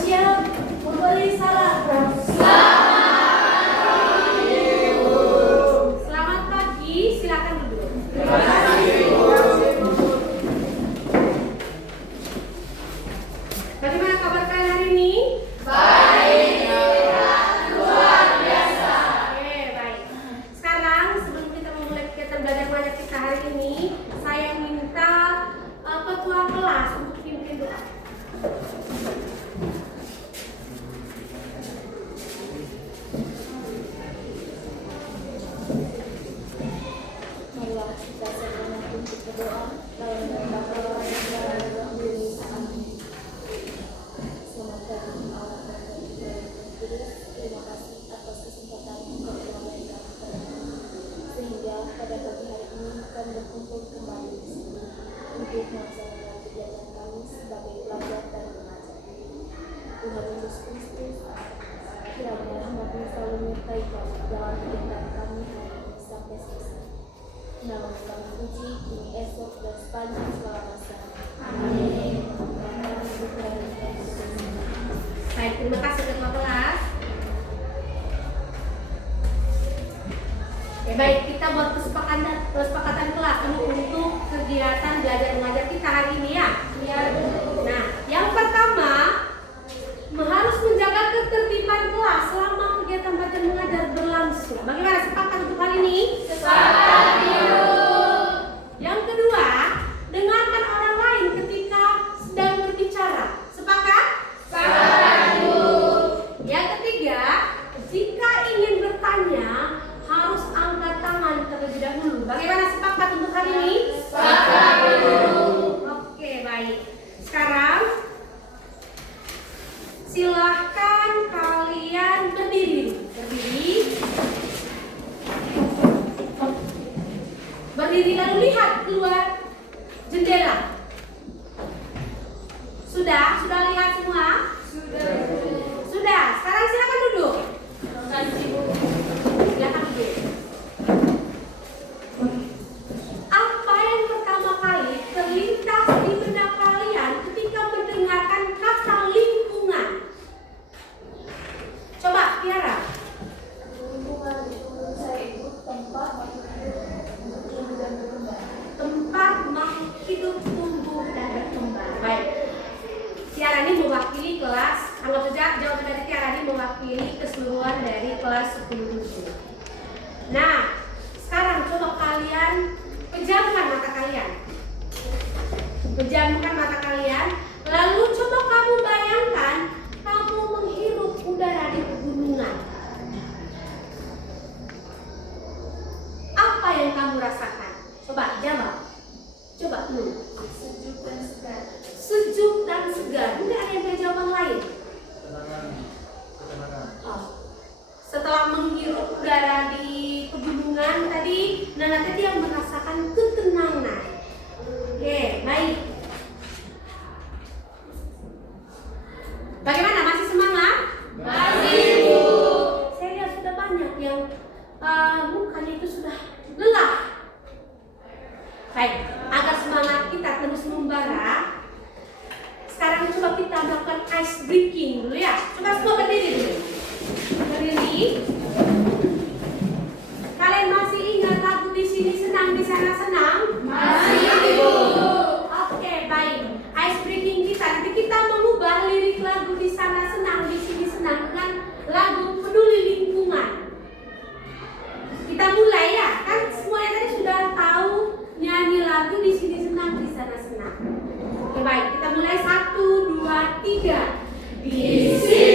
siap memberi salam. Selamat pagi, silakan duduk. Terima kasih, Bu. Bagaimana kabar kalian hari ini? Baik, luar biasa. Oke, baik. Sekarang sebelum kita memulai kegiatan belajar mengajar kita hari ini, saya minta ketua kelas untuk pimpin doa. Marilah kita semuanya untuk berdoa dalam nama Bapa dan Roh Kudus. Amin. Selamat pagi Allah dan Roh Kudus. Terima kasih atas kesempatan untuk menyampaikan sehingga pada pagi hari ini kami berkumpul kembali di sini untuk melaksanakan kegiatan kami sebagai pelajar dan pengajar. Tuhan Yesus Kristus, kiranya rahmat-Mu selalu menyertai kami dalam kegiatan kami hari ini sampai selesai. Nama kami puji, kini esok dan sepanjang segala masa. Amin. Baik, terima kasih ketua kelas. Ya baik, kita buat kesepakatan kelas untuk kegiatan belajar mengajar kita hari ini ya. Nah, yang pertama harus menjaga ketertiban kelas selama kegiatan belajar mengajar berlangsung. Bagaimana sepakat untuk hal ini? Sepakat. Yang kedua, dengarkan orang lain ketika sedang berbicara. Sepakat? Sepakat. Yang ketiga, jika ingin bertanya harus angkat tangan terlebih dahulu. Bagaimana sepakat untuk hal ini? Sepakat. Oke, baik. Sekarang silahkan kalian berdiri. Berdiri lalu lihat keluar jendela. Sudah lihat semua? Sudah. Sekarang silakan duduk. Silakan duduk. Apa yang pertama kali terlintas di benak kalian ketika mendengarkan kata lingkungan? Coba, Tiara. Lingkungan itu menurut saya itu tempat hidup dan berkembang. Tempat makhluk hidup tumbuh dan berkembang. Baik. Tiara ini mewakili kelas, anggap saja jawaban dari Tiara ini mewakili keseluruhan dari kelas 10-7. Nah, sekarang coba kalian pejamkan mata kalian. Pejamkan mata kalian, lalu coba kamu bayangkan kamu menghirup udara di pegunungan. Apa yang kamu rasakan? Coba jawab. Coba dulu. Sejuk dan segar. Sejuk dan segar. Mungkin ada yang punya jawaban lain. Ketenangan. Oh. Setelah menghirup udara di pegunungan tadi, Nana tadi yang merasakan ketenangan. Oke, baik. Bagaimana? Masih semangat? Masih, Bu. Saya lihat sudah banyak yang mukanya itu sudah lelah. Baik, agar semangat kita terus membara, sekarang coba kita melakukan ice breaking dulu ya. Coba semua berdiri dulu. Berdiri. Kalian masih ingat lagu di sini senang, di sana senang? Masih, Bu. Oke, baik. Ice breaking kita, nanti kita mengubah lirik lagu di sana senang, di sini senang dengan lagu peduli lingkungan. Kita mulai ya, kan semuanya tadi sudah tahu nyanyi lagu di sini senang, di sana senang. Oke, baik, kita mulai 1, 2, 3. Di sini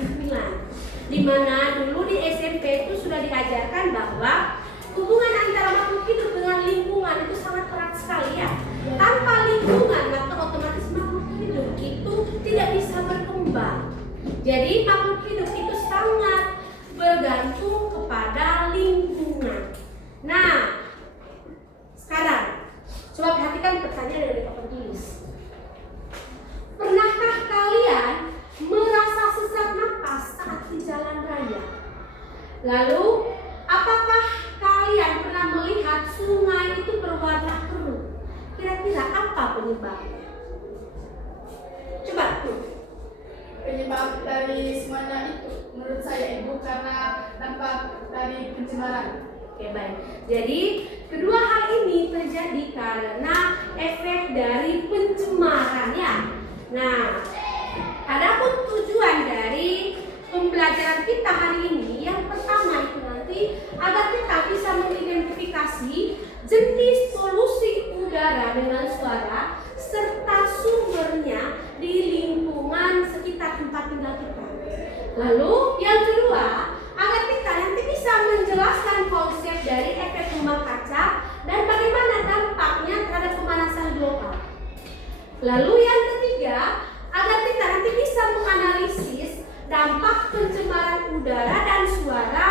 lingkungan. Di mana dulu di SMP itu sudah diajarkan bahwa hubungan antara makhluk hidup dengan lingkungan itu sangat erat sekali ya. Tanpa lingkungan maka otomatis makhluk hidup itu tidak bisa berkembang. Jadi makhluk hidup itu sangat bergantung kepada lingkungan. Nah, sekarang coba perhatikan pertanyaan yang Bapak tulis. Pernahkah kalian merasa sesak napas saat di jalan raya? Lalu, apakah kalian pernah melihat sungai itu berwarna keruh? Kira-kira apa penyebabnya? Coba tuh. Penyebab dari semuanya itu menurut saya Ibu karena dampak dari pencemaran. Oke, baik. Jadi kedua hal ini terjadi karena efek dari pencemaran ya. Nah, adapun tujuan dari pembelajaran kita hari ini yang pertama itu nanti agar kita bisa mengidentifikasi jenis polusi udara dengan suara serta sumbernya di lingkungan sekitar tempat tinggal kita. Lalu yang kedua, agar kita nanti bisa menjelaskan konsep dari efek rumah kaca dan bagaimana dampaknya terhadap pemanasan global. Lalu yang ketiga, agar kita nanti bisa menganalisis dampak pencemaran udara dan suara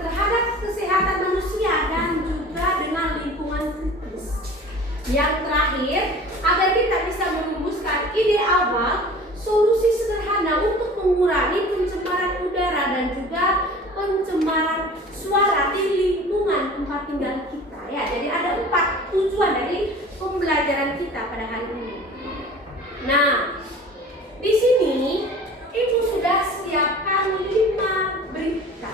terhadap kesehatan manusia dan juga dengan lingkungan kritis. Yang terakhir, agar kita bisa merumuskan ide awal solusi sederhana untuk mengurangi pencemaran udara dan juga pencemaran suara di lingkungan tempat tinggal kita ya. Jadi ada 4 tujuan dari pembelajaran kita pada hari ini. Nah, di sini Ibu sudah siapkan 5 berita.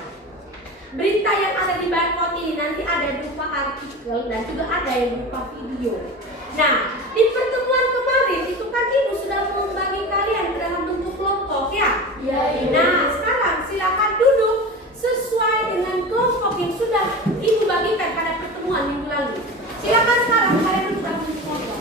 Berita yang ada di barcode ini nanti ada berupa artikel dan juga ada yang berupa video. Nah, di pertemuan kemarin itu kan Ibu sudah membagi kalian ke dalam bentuk kelompok ya? Iya, Ibu. Nah, sekarang silakan duduk sesuai dengan kelompok yang sudah Ibu bagikan pada pertemuan minggu lalu. Silakan sekarang kalian duduk dalam bentuk kelompok.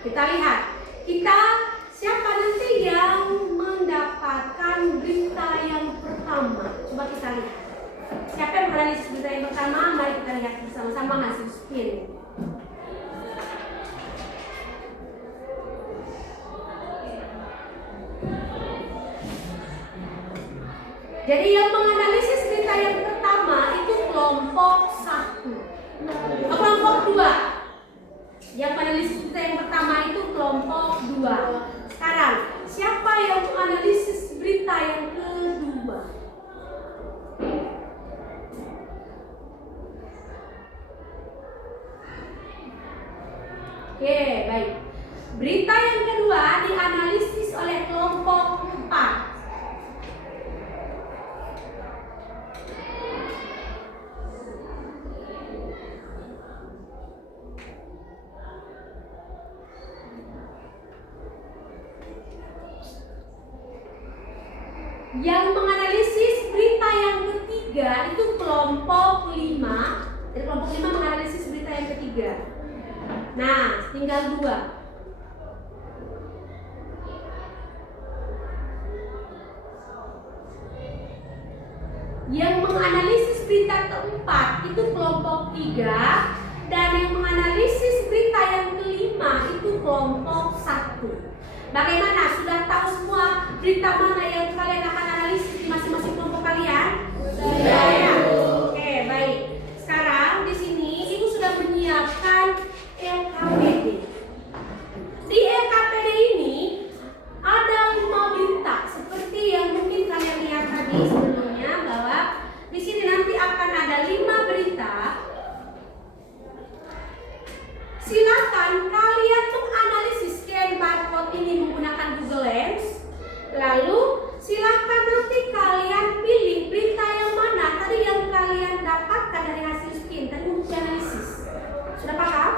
Kita lihat, siapa nanti yang mendapatkan berita yang pertama? Coba kita lihat. Siapa yang menganalisis berita yang pertama? Mari kita lihat bersama-sama hasil spin. Jadi yang menganalisis berita yang pertama itu kelompok 1. Kelompok 2. Yang menganalisis berita yang pertama itu kelompok 2. Sekarang, siapa yang menganalisis berita yang kedua? Oke, baik. Berita yang kedua dianalisis oleh kelompok 4. Yang menganalisis berita yang ketiga itu kelompok 5. Jadi kelompok 5 menganalisis berita yang ketiga. Nah, tinggal 2. Yang menganalisis berita keempat itu kelompok 3, dan yang menganalisis berita yang kelima itu kelompok 1. Bagaimana? Sudah tahu semua berita mana yang kalian akan analisis di masing-masing kelompok kalian? Sudah ya? Oke, baik. Sekarang di sini Ibu sudah menyiapkan LKPD. Di LKPD ini ada 5 berita seperti yang mungkin kalian lihat tadi sebelumnya, bahwa di sini nanti akan ada 5 berita. Silakan kalian menganalisis scan barcode ini menggunakan Google Lens. Lalu silakan nanti kalian pilih berita yang mana tadi yang kalian dapatkan dari hasil scan tadi untuk dianalisis. Sudah paham?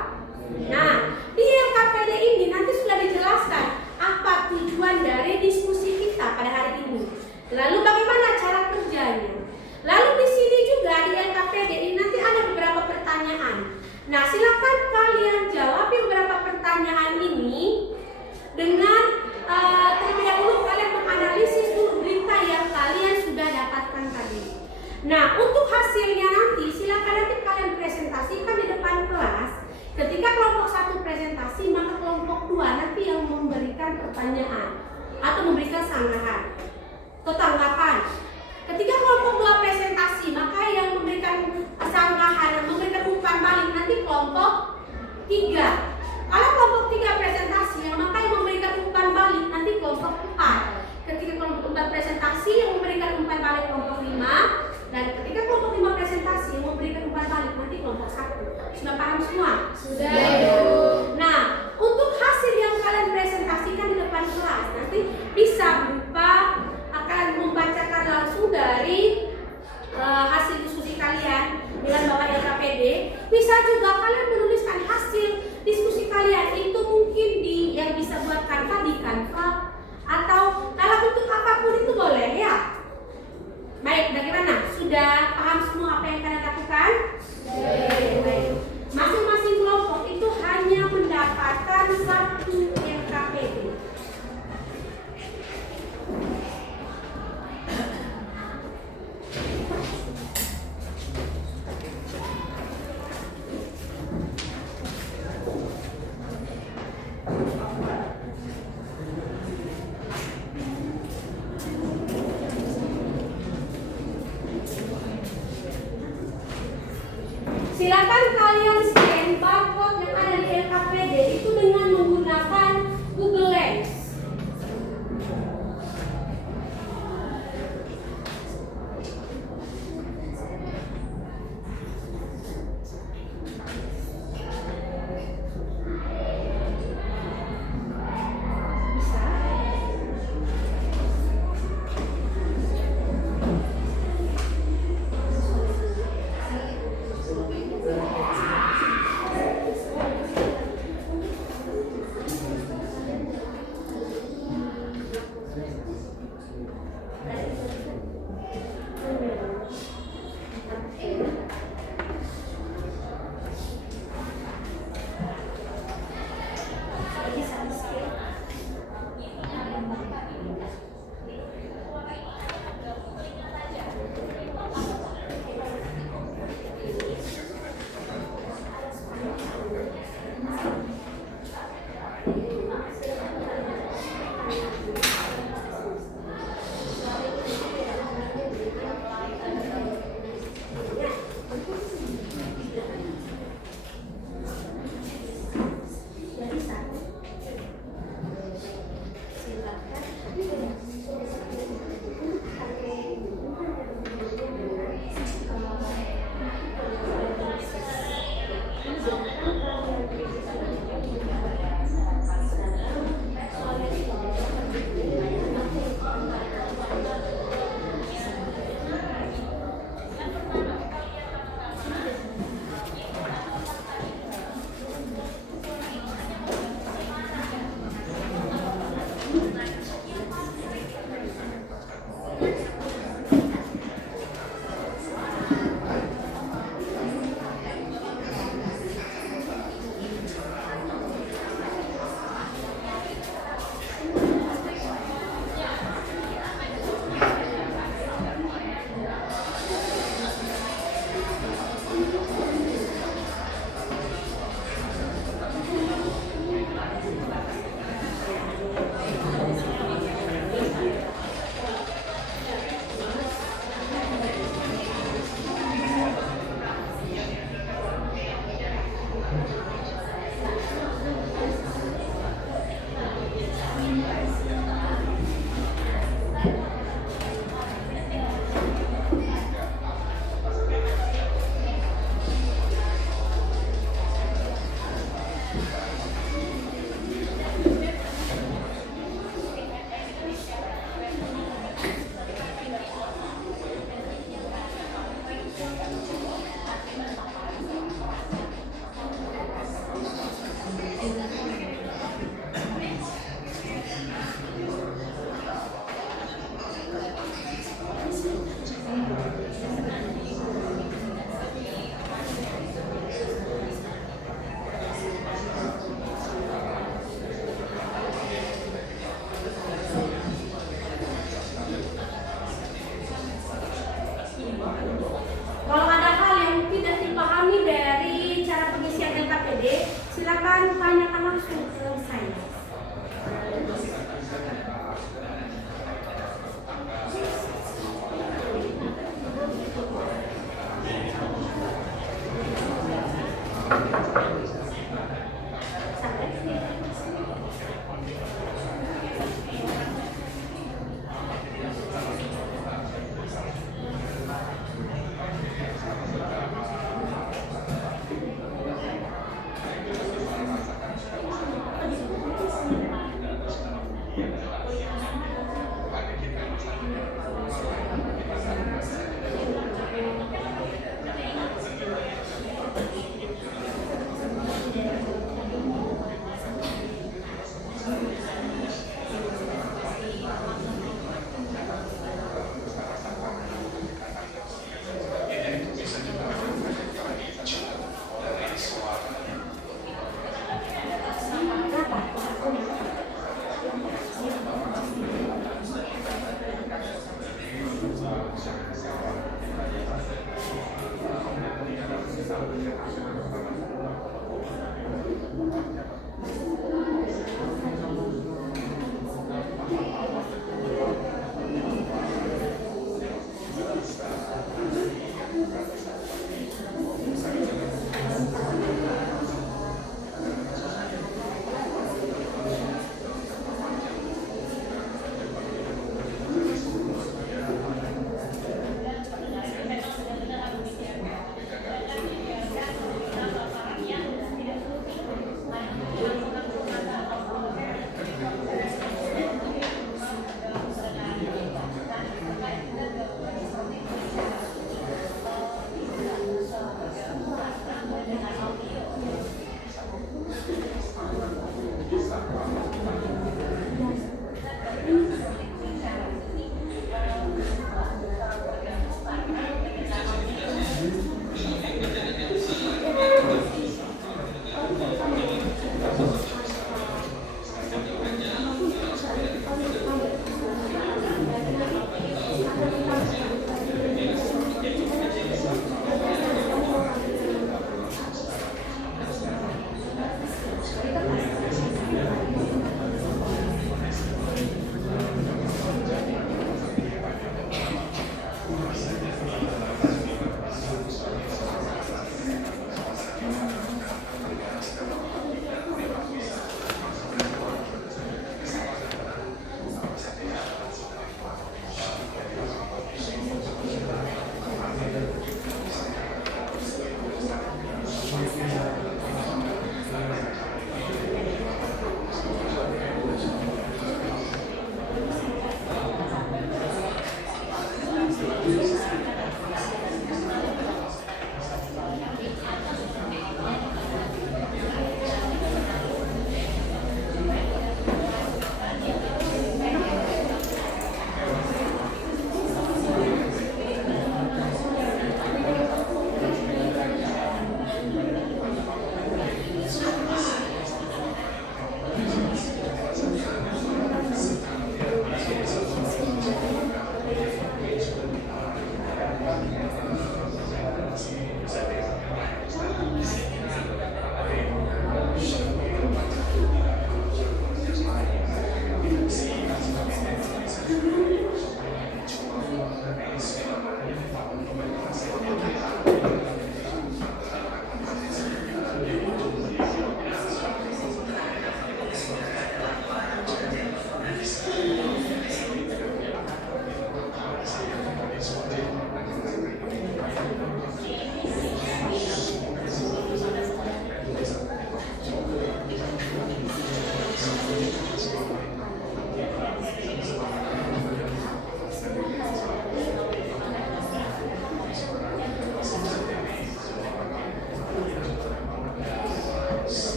Nah, di LKPD ini nanti sudah dijelaskan apa tujuan dari diskusi kita pada hari ini. Lalu bagaimana cara kerjanya. Lalu di sini juga di LKPD ini nanti ada beberapa pertanyaan. Nah, silakan kalian jawab beberapa pertanyaan ini dengan terlebih dahulu kalian menganalisis dulu berita yang kalian sudah dapatkan tadi. Nah, untuk hasilnya nanti silakan nanti kalian presentasikan di depan kelas. Ketika kelompok 1 presentasi, maka kelompok 2 nanti yang memberikan pertanyaan atau memberikan sanggahan atau tanggapan. Ketika kelompok 2 presentasi, maka yang memberikan sanggahan, memberikan umpan balik nanti kelompok 3. Kalau kelompok 3 presentasi, maka yang memberikan umpan balik nanti kelompok 4. Ketika kelompok 4 presentasi, yang memberikan umpan balik kelompok 5. Dan ketika kelompok 5 presentasi, yang memberikan umpan balik nanti kelompok 1. Sudah paham semua? Sudah. Nah, untuk hasil yang kalian presentasikan di depan kelas nanti bisa berupa akan membacakan langsung dari hasil diskusi kalian dengan bawa LKPD. Bisa juga kalian menuliskan hasil diskusi kalian itu mungkin di yang bisa buat Canva di Canva atau dalam bentuk apapun itu boleh ya. Baik, bagaimana? Sudah paham semua apa yang kalian lakukan? Baik. Masing-masing kelompok itu hanya mendapatkan 1 LKPD. Silakan kalian Kalau ada hal yang tidak dipahami dari cara pengisian LKPD, silakan tanyakan langsung ke saya.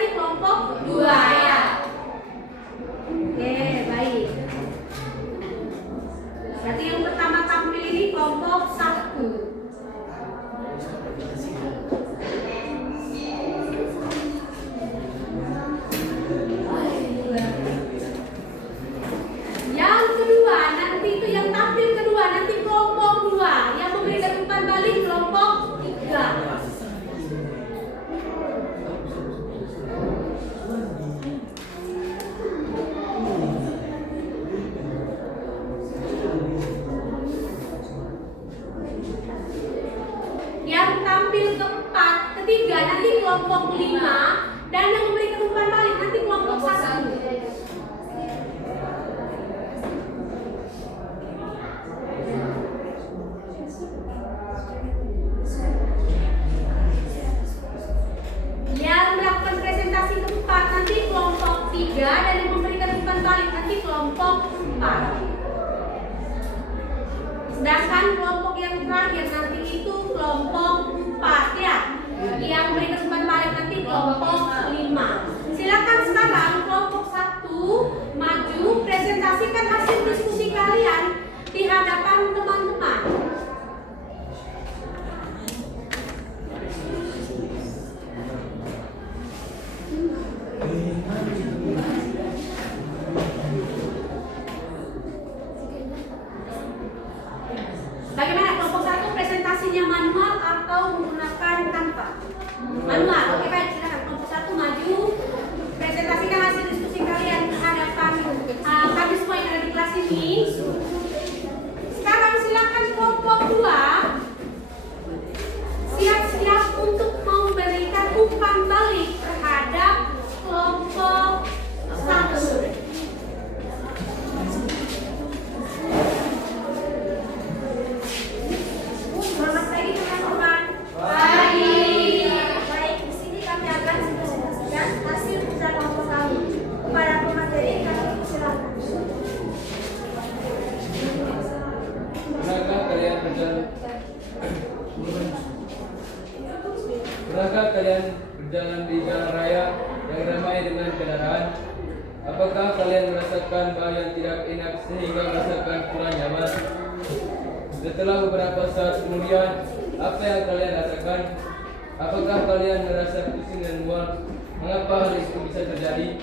tadi kelompok 2 ya. Oke, baik. Berarti yang pertama tampil ini kelompok 1. Yang kedua, nanti itu yang tampil kedua, nanti kelompok 2 yang memberikan umpan balik kelompok 3. Yang tampil keempat, ketiga nanti kelompok 5 dan yang memberikan umpan balik nanti kelompok 1. Yang melakukan presentasi keempat nanti kelompok 3 dan yang memberikan umpan balik nanti kelompok 4. Sedangkan kelompok yang terakhir nanti itu kelompok 4 ya. Yang memberikan umpan balik nanti kelompok 5. Silakan sekarang kelompok 1 maju presentasikan hasil diskusi kalian di hadapan teman-teman. Bagaimana kelompok 1 presentasinya manual atau menggunakan tanpa? Manual. Oke, baik, silakan kelompok 1 maju presentasikan hasil diskusi kalian di hadapan kami semua yang ada di kelas ini. Sekarang silakan kelompok 2 siap-siap untuk memberikan umpan balik terhadap kelompok 1. Selamat pagi teman-teman. Pagi. Baik, di sini kami akan presentasikan hasil kerja kelompok kami. Kepada pemateri kami silakan. Pernahkah kalian berjalan di jalan raya yang ramai dengan kendaraan? Apakah kalian merasakan bau yang tidak enak sehingga merasakan kurang nyaman? Setelah beberapa saat kemudian, apa yang kalian rasakan? Apakah kalian merasa pusing dan mual? Mengapa hal itu bisa terjadi?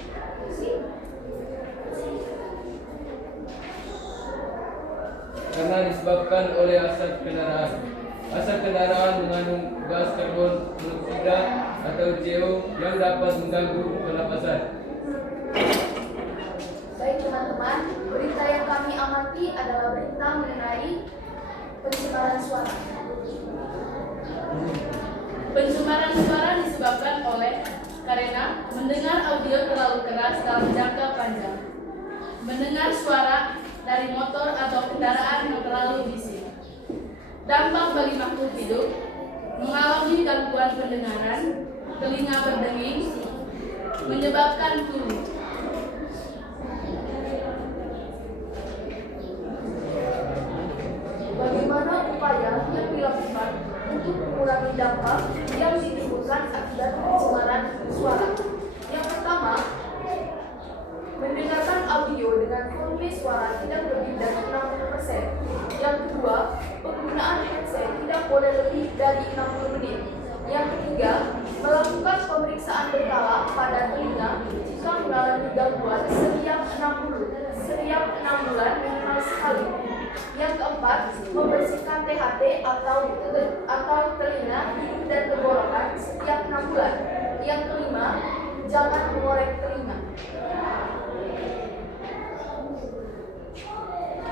Karena disebabkan oleh asap kendaraan. Asap kendaraan mengandung gas karbon monoksida atau CO yang dapat mengganggu pernapasan. Baik teman-teman, berita yang kami amati adalah berita mengenai pencemaran suara. Pencemaran suara disebabkan karena mendengar audio terlalu keras dalam jangka panjang, mendengar suara dari motor atau kendaraan yang terlalu bising. Dampak bagi makhluk hidup, mengalami gangguan pendengaran, telinga berdenging, menyebabkan flu. Bagaimana upaya yang dilakukan untuk mengurangi dampak yang ditimbulkan akibat pencemaran suara? Yang pertama, mendengarkan audio dengan volume suara tidak lebih dari 60%. Yang kedua, penggunaan headset tidak boleh lebih dari 60 menit. Yang ketiga, melakukan pemeriksaan berkala pada telinga jika mengalami gangguan setiap 6 bulan minimal sekali. Yang keempat, membersihkan THT atau telinga, hidung dan tenggorokan setiap 6 bulan. Yang kelima, jangan mengorek telinga.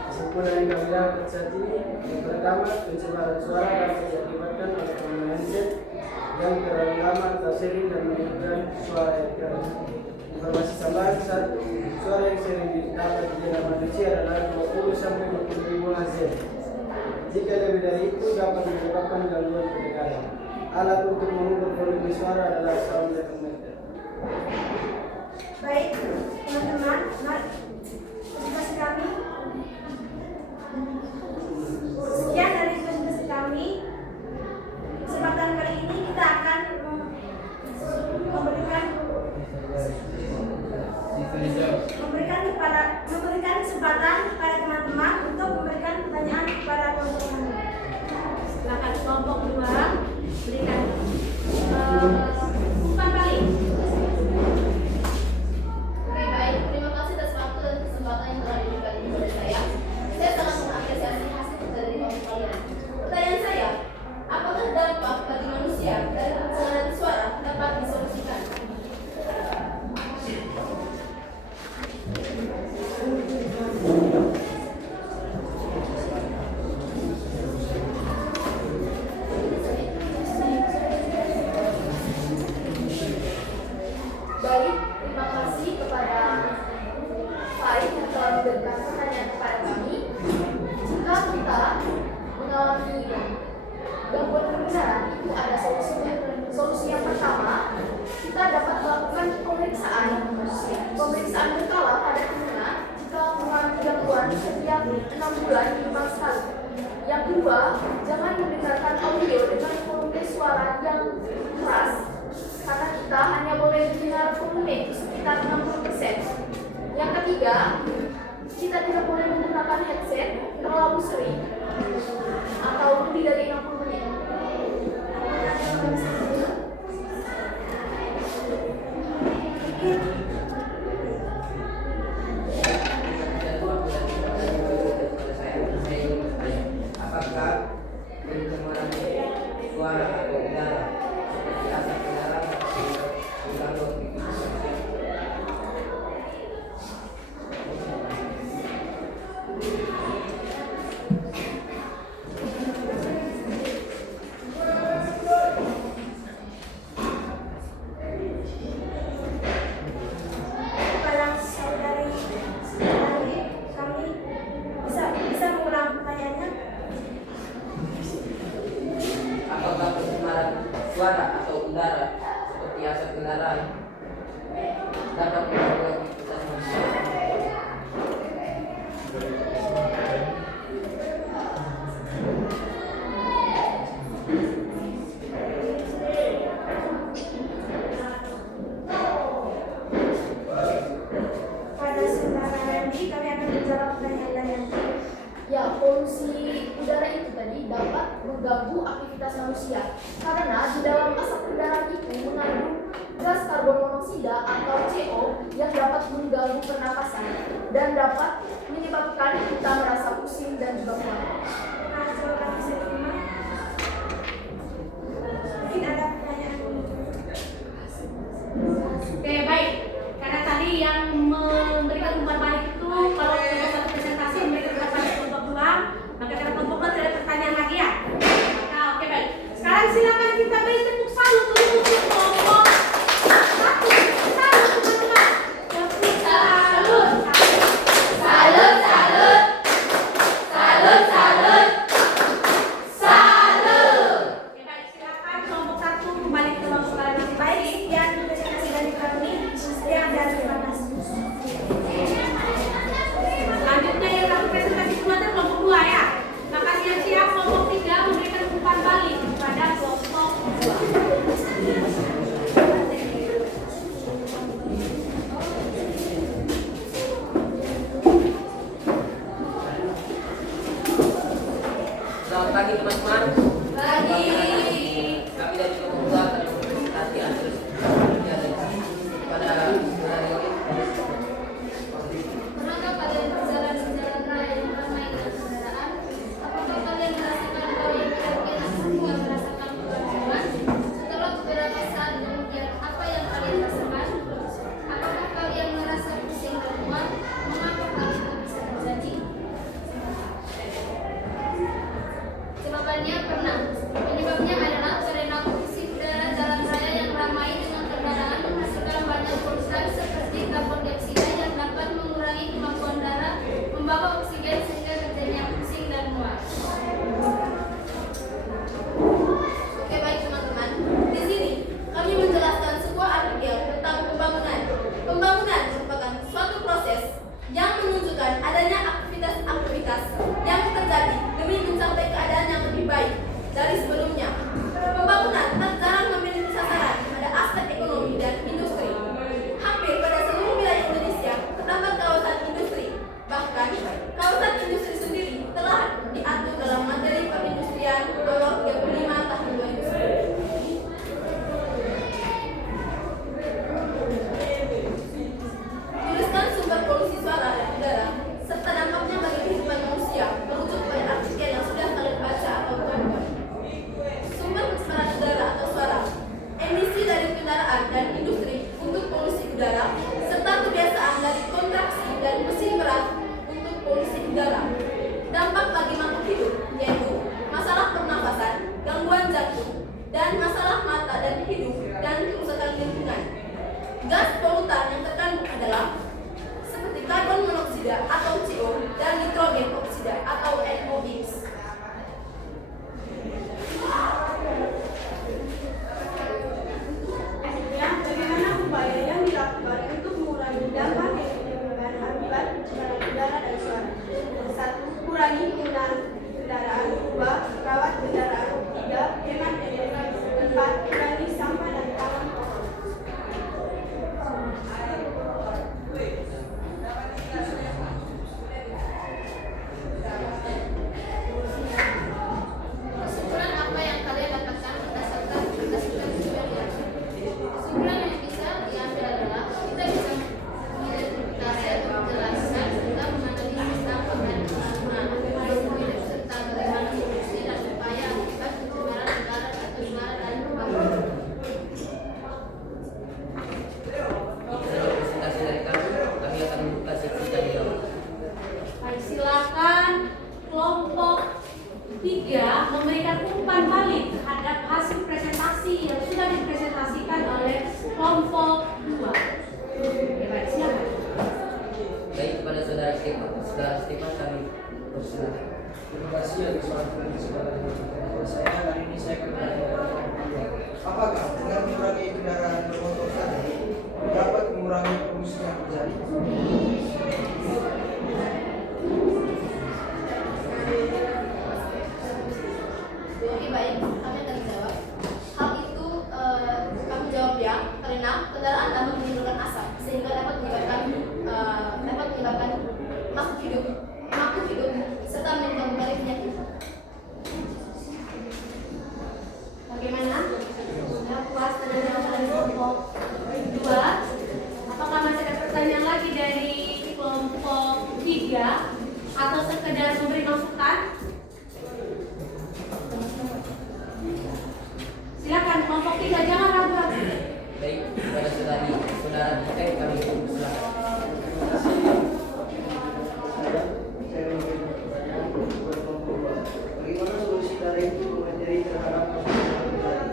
Kesimpulan yang kami dapat saat ini, yang pertama, pencemaran suara dapat diakibatkan oleh penggunaan headset yang terlalu lama atau sering dan menimbulkan suara yang keras. Informasi tambahan: 1. Suara yang sering didapat di dalam manusia adalah 20 sampai 20 ribu Hz. Jika lebih dari itu dapat menyebabkan gangguan pendengaran. Alat untuk mengukur volume suara adalah sound level. Baik, teman-teman, presentasi kami. Sekian dari presentasi kami. Kesempatan kali ini kita akan memberikan umpan balik. Oke, baik. Terima kasih atas waktu dan kesempatan yang telah diberikan kepada saya. Saya sangat mengapresiasi hasil kerja dari kamu kalian. Pertanyaan saya, apakah dampak bagi manusia dari perjalanan suara dapat disolusikan? Baik, terima kasih kepada Farid yang telah memberikan pertanyaan kepada kami. Jika kita mengalami gangguan pendengaran, itu ada solusinya. Solusi yang pertama, kita dapat melakukan pemeriksaan berkala pada telinga jika mengalami gangguan setiap 6 bulan minimal sekali. Yang kedua, jangan mendengarkan audio dengan volume suara yang keras, karena kita hanya boleh mendengar volume di sekitar 60%. Yang ketiga, kita tidak boleh menggunakan headset terlalu sering atau lebih dari 60 menit. Apakah pencemaran suara atau udara seperti asap kendaraan mengganggu aktivitas manusia? Kepada saudari kami bisa mengulang pertanyaannya. Apakah pencemaran suara atau udara seperti asap kendaraan dapat mengganggu aktivitas manusia? Pada saudara Randy, kami akan menjawab pertanyaan. Ya, polusi udara itu tadi dapat mengganggu aktivitas manusia karena di dalam asap kendaraan itu mengandung gas karbon monoksida atau CO yang dapat mengganggu pernapasan dan dapat menyebabkan kita merasa pusing dan juga mual. Mungkin ada pertanyaan. Oke, baik. Karena tadi yang memberikan umpan balik itu kalau kita satu presentasi memberikan umpan balik kelompok dua, maka karena kelompok dua tidak ada pertanyaan lagi ya. Nah, oke baik. Sekarang silakan kita beri tepuk salut untuk kelompok satu. Salut teman-teman. Tepuk salut. Stefan kami persilakan. Terima kasih atas waktu dan kesempatannya. Saya hari ini saya akan bertanya, apakah dengan mengurangi kendaraan bermotor tadi dapat mengurangi polusi yang terjadi? Oke, baik, kami akan menjawab. Hal itu kami jawab ya, karena kendaraan dapat menimbulkan asap sehingga dapat menyebabkan makhluk hidup serta menimbulkan berbagai penyakit. Bagaimana? Sudah puas dengan jawaban kelompok 2? Apakah masih ada pertanyaan lagi dari kelompok 3 atau sekedar memberi masukan? Silakan kelompok 3, jangan ragu-ragu. Baik, kepada saudara Tek kami persilakan. Saya memberi pertanyaan buat kelompok 2. Bagaimana solusi dari itu menjadi terhadap masalah yang terjadi?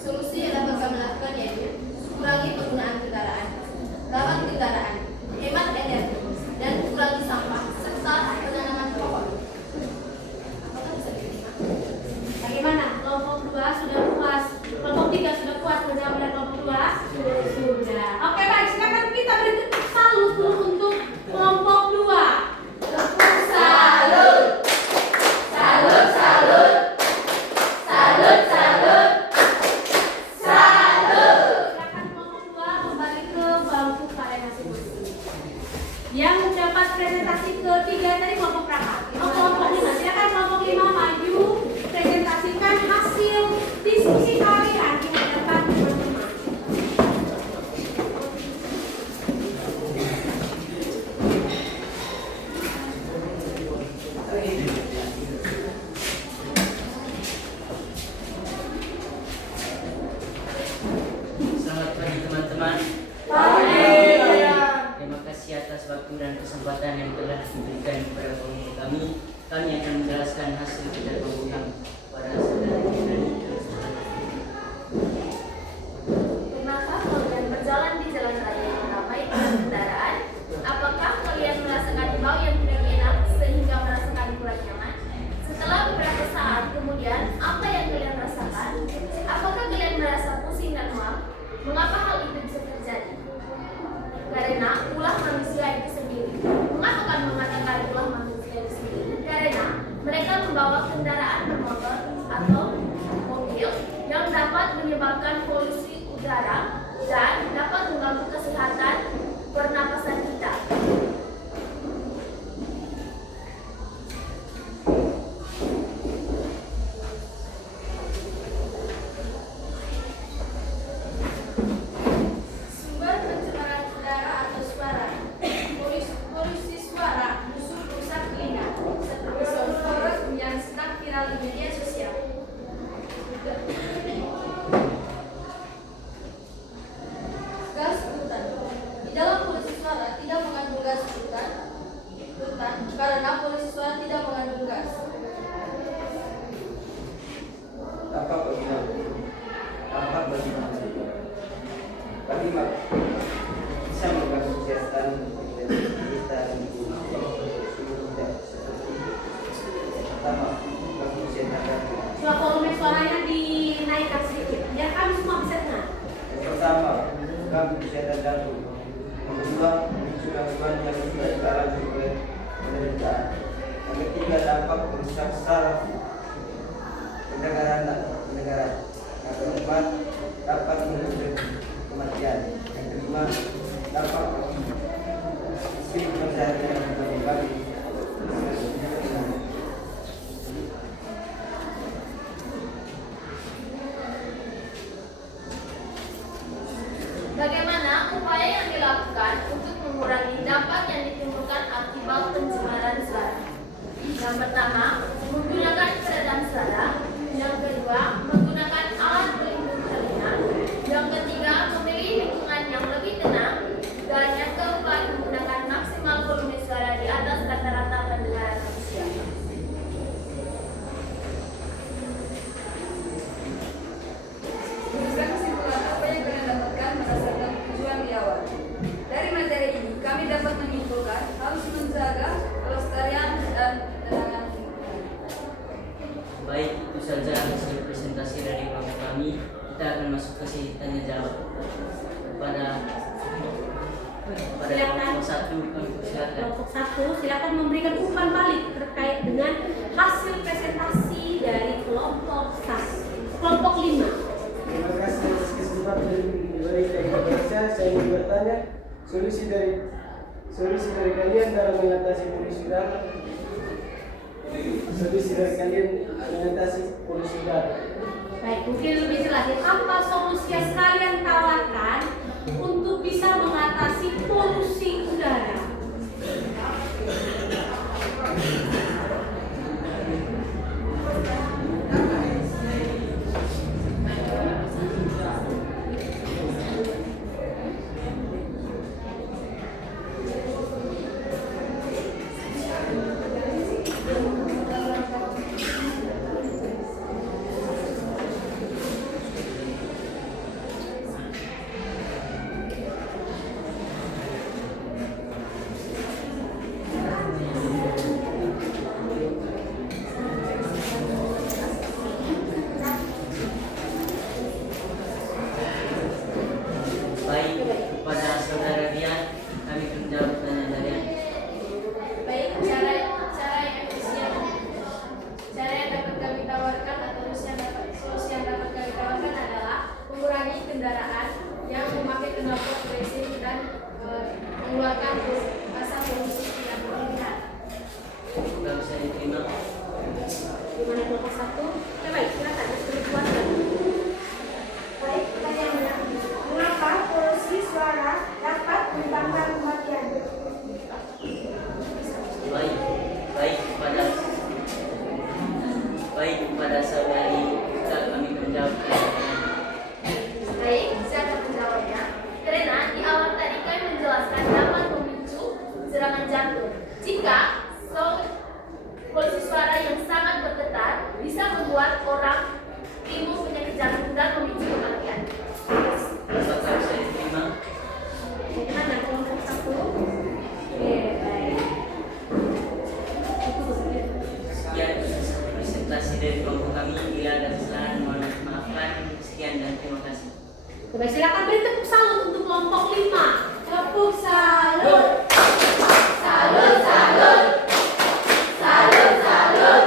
Solusi yang dapat kami lakukan yaitu kurangi penggunaan kendaraan, rawat kendaraan, hemat energi, dan kurangi sampah serta penanaman pohon. Apakah bisa diterima? Bagaimana? Kelompok 2 sudah puas? Kelompok 3 sudah puas menjawab dari kelompok 2? Sudah. Oke, baik. Silakan kita beri tepuk salut dulu untuk kelompok 2. Tepuk salut. Salut, salut. Salut, salut. Salut. Silakan kelompok 2 kembali ke bangku kalian masing-masing. Yang dapat presentasi ketiga tadi kelompok berapa? Oh, kelompok 5. Silakan kelompok 5 maju presentasikan hasil diskusi kalian di hadapan teman-teman. Selamat pagi teman-teman. Terima kasih atas waktu dan kesempatan yang telah diberikan kepada kelompok kami. Kami akan menjelaskan hasil kerja kelompok kami kepada saudara kita. Kenapa kalian berjalan di jalan raya yang ramai dengan kendaraan? Apakah kalian merasakan bau yang tidak enak sehingga merasakan kurang nyaman? Setelah beberapa saat kemudian, apa yang kalian rasakan? Apakah kalian merasa pusing dan mual? Mengapa hal itu bisa terjadi? Karena ulah manusia itu sendiri. Mengapa kami mengatakan ulah manusia itu sendiri? Karena mereka membawa kendaraan bermotor atau mobil yang dapat menyebabkan polusi udara dan dapat mengganggu kesehatan pernapasan kita. Sumber pencemaran udara atau suara. Polusi suara musuh rusak telinga, seperti sound yang sedang viral di media sosial. Gas rutan. Di dalam polusi suara tidak mengandung gas rutan karena polusi suara tidak mengandung gas. Dampak bagi manusia. Dampak bagi manusia. Bagi bisa mengganggu kesehatan kita dan tidak seperti pertama mengganggu kesehatan. Coba volume suaranya dinaikkan sedikit biar kami semua bisa dengar. Yang pertama mengganggu kesehatan jantung. Yang kedua memicu gangguan yang tidak dialami oleh penderitaan. Yang ketiga dampak merusak saraf pendengaran. Yang keempat dapat mengundang kematian. Yang kelima dapat sistem kesehatan yang kembali. Bagaimana upaya yang dilakukan untuk mengurangi dampak yang ditimbulkan akibat pencemaran suara? Yang pertama, menggunakan peredam suara. Yang kedua, menggunakan alat pelindung telinga. Yang ketiga, memilih lingkungan yang lebih tenang. Dan yang keempat, menggunakan maksimal volume suara di atas rata-rata pendengaran manusia. Berdasarkan kesimpulan apa yang kalian dapatkan 1 kami persilakan. Kelompok 1 silakan memberikan umpan balik terkait dengan hasil presentasi dari kelompok 1. Kelompok 5. Terima kasih atas kesempatan yang diberikan kepada saya ingin bertanya solusi dari kalian dalam mengatasi polusi udara. Solusi dari kalian mengatasi polusi udara. Baik, mungkin lebih jelas ya, apa solusi yang kalian tawarkan untuk bisa mengatasi polusi udara? Baik, kepada saudara Rian, kami menjawab pertanyaan dari Anda. Baik, cara yang efisien, cara yang dapat kami tawarkan atau solusi yang dapat kami tawarkan adalah mengurangi kendaraan yang memakai knalpot racing dan mengeluarkan asap polusi yang berlebihan. Tidak bisa diterima. Gimana kelompok 1? Ya baik, silakan dikuatkan. Baik, pertanyaannya, mengapa polusi suara dapat menyebabkan kematian? Baik kepada saudari kita kami menjawab pertanyaan. Baik, saya akan menjawabnya. Karena di awal tadi kami menjelaskan dapat memicu serangan jantung. Jika polusi suara yang sangat bergetar bisa membuat orang timbul penyakit jantung dan memicu kematian. Apakah bisa diterima? Bagaimana kelompok 1? Oke, baik. Sekian presentasi dari kelompok kami. Bila ada kesalahan mohon maafkan. Sekian dan terima kasih. Baik, silakan beri tepuk salut untuk kelompok 5. Tepuk salut. Salut, salut. Salut, salut.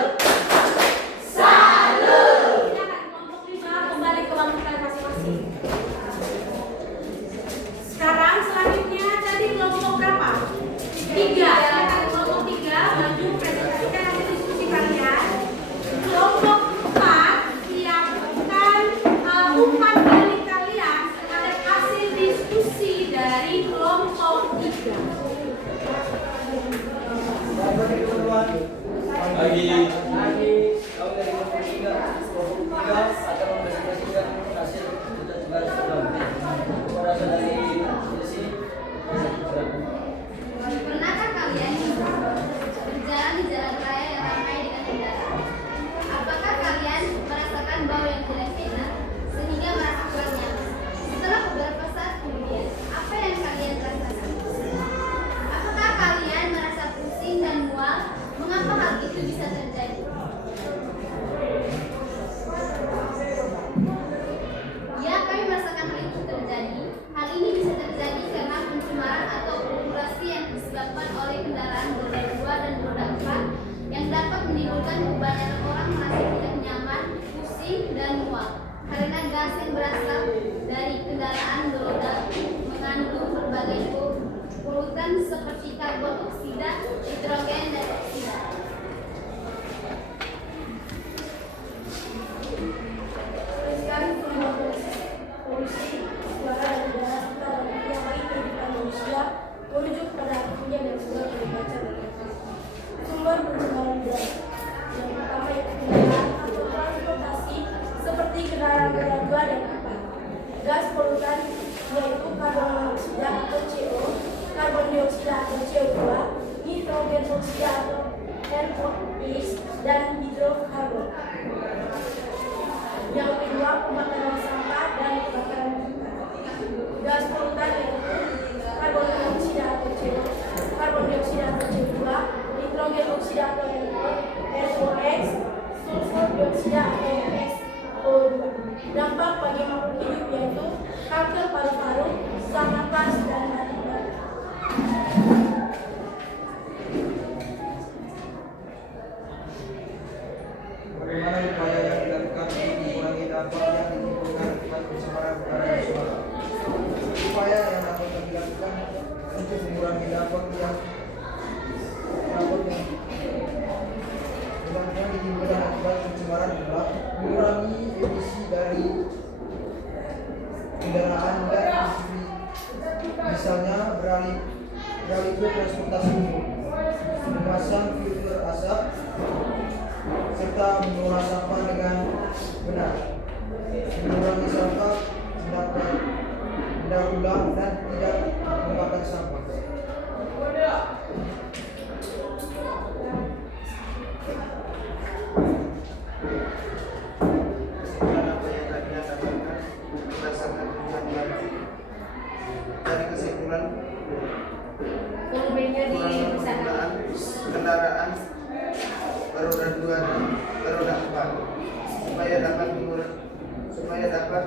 Salut. Silakan kelompok 5 kembali ke bangku kalian masing-masing. Sekarang selanjutnya tadi kelompok berapa? 3. Silakan kelompok 3 maju presentasikan hasil diskusi kalian. Kelompok 4 siapkan umpan balik kalian terhadap hasil diskusi dari kelompok 3. Selamat pagi teman-teman. Pagi. Kami dari kelompok 3 akan mempresentasikan hasil tugas kepada saudari Desi. Pernahkah kalian berjalan di jalan raya yang ramai dengan kendaraan? Apakah kalian merasakan bau yang tidak enak sehingga merasa kurang nyaman? Setelah beberapa saat kemudian, apa yang kalian rasakan? Apakah kalian merasa pusing dan mual? Mengapa hal itu bisa terjadi? Ya, kami merasakan hal itu terjadi. Hal ini bisa terjadi karena pencemaran atau polusi yang disebabkan oleh kendaraan beroda 2 dan beroda 4 yang dapat menimbulkan kebanyakan orang merasa tidak nyaman, pusing, dan mual. Karena gas yang berasal dari kendaraan beroda mengandung berbagai polutan seperti karbon oksida, nitrogen, dan oksida. Sekarang polusi suara dan udara kita dapat diawali kehidupan manusia merujuk pada ketinggian dan sumber membaca sumber pencemaran udara. Yang pertama yaitu kendaraan atau transportasi seperti kendaraan roda 2 dan 4. Gas polutan yaitu karbon monoksida atau CO, karbon dioksida atau CO2, nitrogen oksida atau NOx, dan hidrokarbon. Yang kedua, pembakaran sampah dan kebakaran hutan. Gas polutan yaitu karbon monoksida atau CO, karbon dioksida atau CO2, nitrogen oksida atau NOx, sulfur dioksida atau SO2. Dampak bagi makhluk hidup yaitu kanker paru-paru, sampah dan mati. dampak yang ditimbulkan akibat pencemaran udara dan suara. Upaya yang dapat dilakukan untuk mengurangi dampak yang ditimbulkan akibat pencemaran adalah mengurangi emisi dari kendaraan dan industri, misalnya beralih ke transportasi umum, memasang filter asap, serta mengolah sampah dengan benar, mengurangi sampah, mendaur ulang dan tidak membakar sampah. Kesimpulan apa yang tadi Anda katakan berdasarkan penjelasan dari kesimpulan Volumenya di pengurangan sana. penggunaan kendaraan beroda 2 dan beroda 4 supaya dapat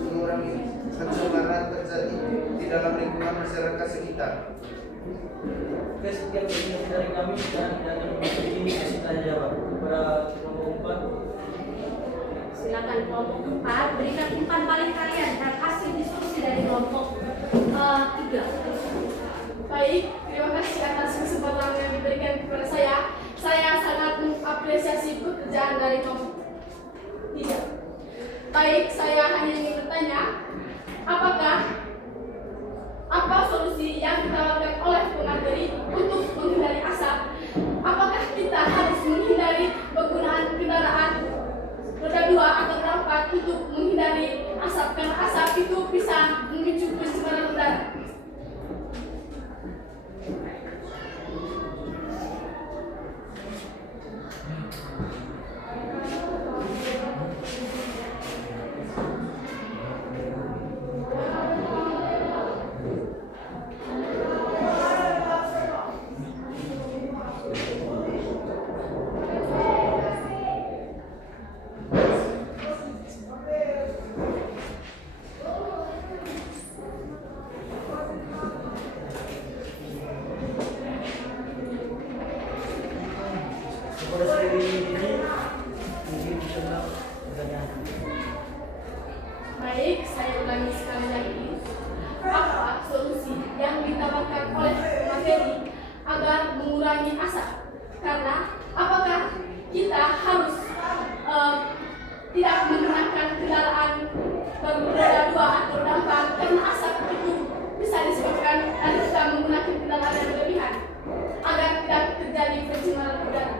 mengurangi pencemaran terjadi di dalam lingkungan masyarakat sekitar. Oke, sekian dari kami dan akan memasuki sesi tanya jawab kepada kelompok 4. Silakan kelompok 4 berikan umpan paling kalian dan hasil diskusi dari kelompok 3. Baik, terima kasih atas kesempatan yang diberikan kepada saya. Saya sangat mengapresiasi pekerjaan dari kelompok 3. Baik, saya hanya ingin bertanya, apa solusi yang ditawarkan oleh pemateri untuk menghindari asap? Apakah kita harus menghindari penggunaan kendaraan roda 2 atau roda 4 untuk menghindari asap, karena asap itu bisa memicu pencemaran udara? Kepada seri ini mungkin bisa menjawab pertanyaan. Baik, saya ulangi sekali lagi. Apa solusi yang ditawarkan oleh pemateri agar mengurangi asap? Karena apakah kita harus tidak menggunakan kendaraan beroda 2 atau roda 4 karena asap itu bisa disebabkan dan kita menggunakan kendaraan yang berlebihan agar tidak terjadi pencemaran udara?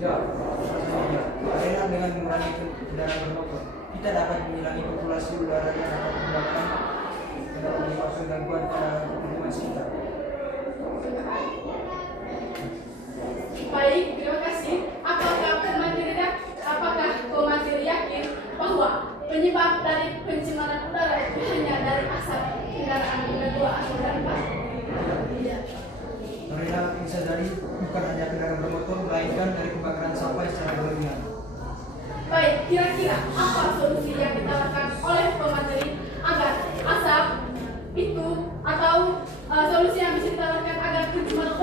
Ya, karena dengan mengurangi kendaraan bermotor, kita dapat mengurangi populasi udara yang dapat menyebabkan gangguan pada lingkungan sekitar. Baik, terima kasih. Apakah pemateri yakin bahwa penyebab dari pencemaran udara itu hanya dari asap kendaraan roda 2 atau roda 4? Tidak. Karena bisa dari bukan hanya kendaraan bermotor, melainkan dari pembakaran sampah secara berlebihan. Baik, kira-kira apa solusi yang ditawarkan oleh pemateri agar asap itu atau solusi yang bisa ditawarkan agar pencemaran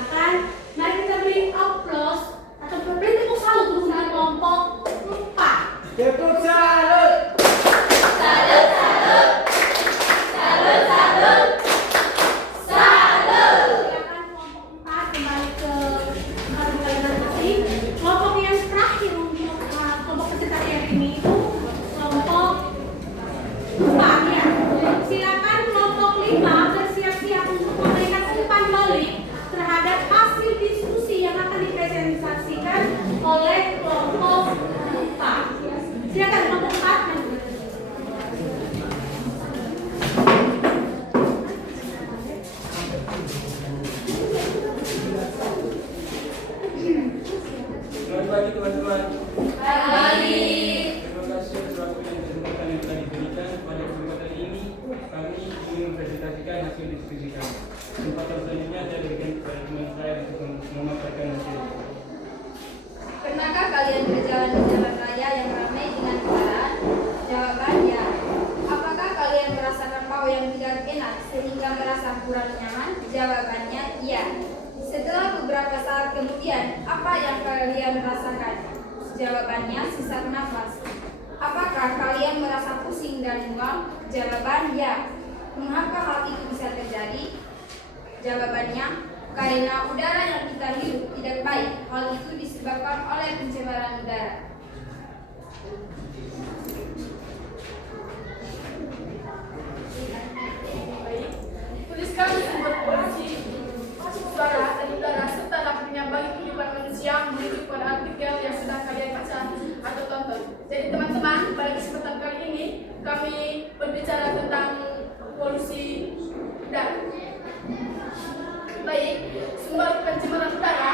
silakan. Mari kita beri aplaus atau beri tepuk salut untuk kelompok 4. Tepuk salut. Salut, salut. Salut, salut. Salut. Silakan kelompok 4 kembali ke kalian masing. Kelompok yang terakhir untuk kelompok peserta hari ini itu kelompok 4 ya. Silakan kelompok 5 bersiap-siap untuk memberikan umpan balik terhadap hasil diskusi yang akan dipresentasikan oleh kelompok 4. Silakan kelompok 4. Selamat pagi teman-teman. Pagi. Terima kasih atas waktu dan kesempatan yang telah diberikan. Pada kesempatan ini kami ingin mempresentasikan hasil diskusi kami. Kesempatan selanjutnya saya berikan kepada teman saya untuk memaparkan hasil. Pernahkah kalian berjalan di jalan raya yang ramai dengan kendaraan? Jawabannya, apakah kalian merasakan bau yang tidak enak sehingga merasa kurang nyaman? Jawabannya, iya. Setelah beberapa saat kemudian, apa yang kalian rasakan? Jawabannya, sesak nafas. Apakah kalian merasa pusing dan mual? Jawaban, ya. Mengapa hal itu bisa terjadi? Jawabannya, karena udara yang kita hirup tidak baik. Hal itu disebabkan oleh pencemaran udara. Tuliskan sumber polusi suara dan udara serta dampaknya bagi kehidupan manusia menuju pada artikel yang sedang kalian baca atau tonton. Jadi teman-teman, pada kesempatan kali ini kami berbicara tentang polusi udara. Baik, sumber pencemaran udara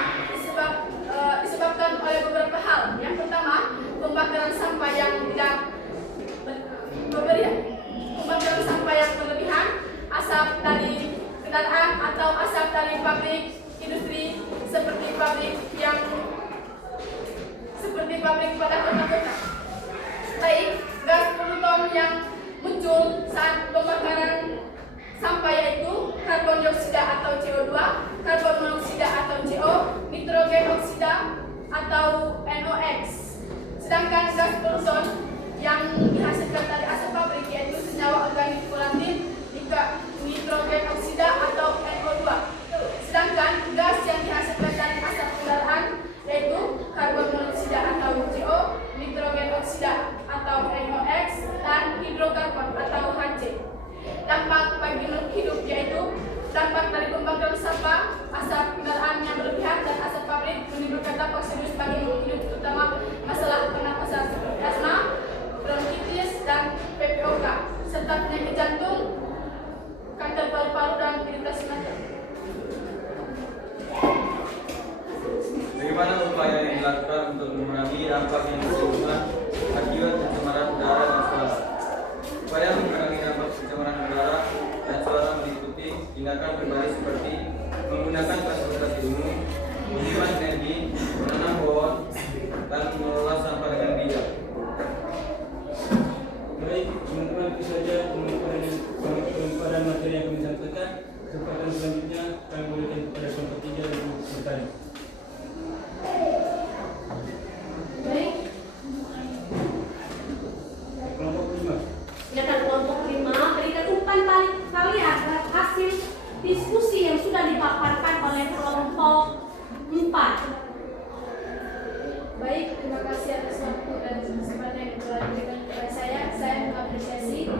disebabkan oleh beberapa hal. Yang pertama, pembakaran sampah yang tidak pembakaran sampah yang berlebihan, asap dari kendaraan atau asap dari pabrik industri seperti pabrik pada kota-kota. Baik, gas polutan yang muncul saat pembakaran sampah yaitu karbon dioksida atau CO2, karbon monoksida atau CO, nitrogen oksida atau NOx. Sedangkan gas polutan yang dihasilkan dari asap pabrik yaitu senyawa organik volatil, nitrogen oksida atau NO2. Sedangkan gas yang dihasilkan dari asap kendaraan yaitu karbon monoksida atau CO, nitrogen oksida atau NOx, dan hidrokarbon atau HC. Dampak bagi makhluk hidup yaitu dampak dari pembakaran sampah, asap kendaraan yang berlebihan, dan asap pabrik menimbulkan dampak serius bagi makhluk hidup, terutama masalah pernapasan seperti asma, bronkitis, dan PPOK, serta penyakit jantung, kanker paru-paru, dan iritasi mata. Bagaimana upaya yang dilakukan untuk mengurangi dampak yang ditimbulkan akibat pencemaran udara dan suara? Upaya mengurangi dampak pencemaran udara dan suara meliputi tindakan pribadi seperti menggunakan transportasi umum, menghemat energi, menanam pohon, dan mengelola sampah dengan bijak. Baik, teman-teman, itu saja pemaparan materi yang kami sampaikan. Kesempatan selanjutnya kami berikan kepada kelompok 3 untuk bertanya. Baik. Kelompok 5. Silakan kelompok 5 berikan umpan balik kalian terhadap hasil diskusi yang sudah dipaparkan oleh kelompok 4. Baik, terima kasih atas waktu dan kesempatan yang telah diberikan kepada saya. Saya mengapresiasi